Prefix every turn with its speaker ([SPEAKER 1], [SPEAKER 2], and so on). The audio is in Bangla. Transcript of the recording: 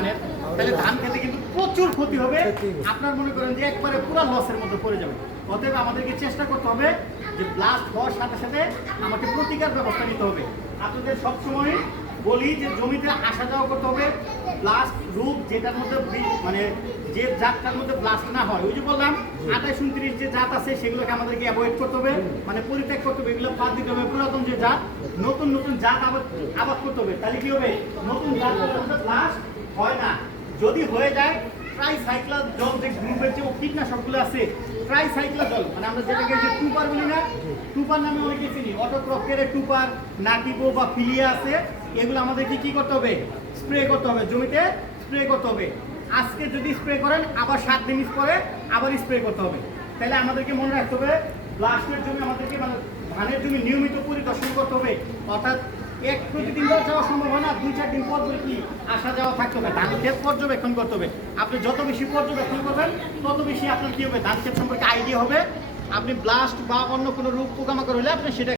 [SPEAKER 1] তাহলে ধান খেতে কিন্তু প্রচুর ক্ষতি হবে। আপনার মনে করেন যে একবারে পুরো লসের মধ্যে পড়ে যাবে। অতএব আমাদেরকে চেষ্টা করতে হবে যে ব্লাস্ট হওয়ার সাথে সাথে আমাকে প্রতিকার ব্যবস্থা নিতে হবে। আপনাদের সবসময় বলি যে জমিতে আসা যাওয়া করতে হবে। ব্লাস্ট রূপ যেটার মধ্যে মানে যে জাতটার মধ্যে ব্লাস্ট না হয়। ওই যে বললাম আঠাশ উনত্রিশ যে জাত আছে সেগুলোকে আমাদেরকে অ্যাভয়েড করতে হবে। মানে পরিত্যাগ করতে হবে। এগুলো বাদ দিতে হবে। পুরাতন যে জাত নতুন নতুন জাত আবাদ আবাদ করতে হবে। তাহলে কি হবে? নতুন জাত ব্লাস্ট হয় না। যদি হয়ে যায় ট্রাই সাইক্লাস জল যে গ্রুপের যে কীটনাশকগুলো আছে ট্রাই সাইক্লাস জল মানে আমরা যেটাকে যে টুপার বলি না, টুপার নামে অনেকে চিনি অটোক্রপের টুপার নাটিবো বা ফিলিয়া আছে, এগুলো আমাদেরকে কি করতে হবে? স্প্রে করতে হবে, জমিতে স্প্রে করতে হবে। আজকে যদি স্প্রে করেন, আবার সাত দিন পরে আবার স্প্রে করতে হবে। তাহলে আমাদেরকে মনে রাখতে হবে ব্লাস্টের জমি আমাদেরকে মানে ধানের জমি নিয়মিত পরিদর্শন করতে হবে। অর্থাৎ এক প্রতিদিন পর যাওয়া সম্ভব হয় না, দুই, চার দিন পর কি আসা যাওয়া থাকতে হবে? ধান ক্ষেত পর্যবেক্ষণ করতে হবে। আপনি যত বেশি পর্যবেক্ষণ করবেন, তত বেশি আপনার কি হবে? ধান ক্ষেত সম্পর্কে আইডিয়া হবে। আপনি ব্লাস্ট বা অন্য কোনো রোগ পোকামাকড় হলে আপনি সেটা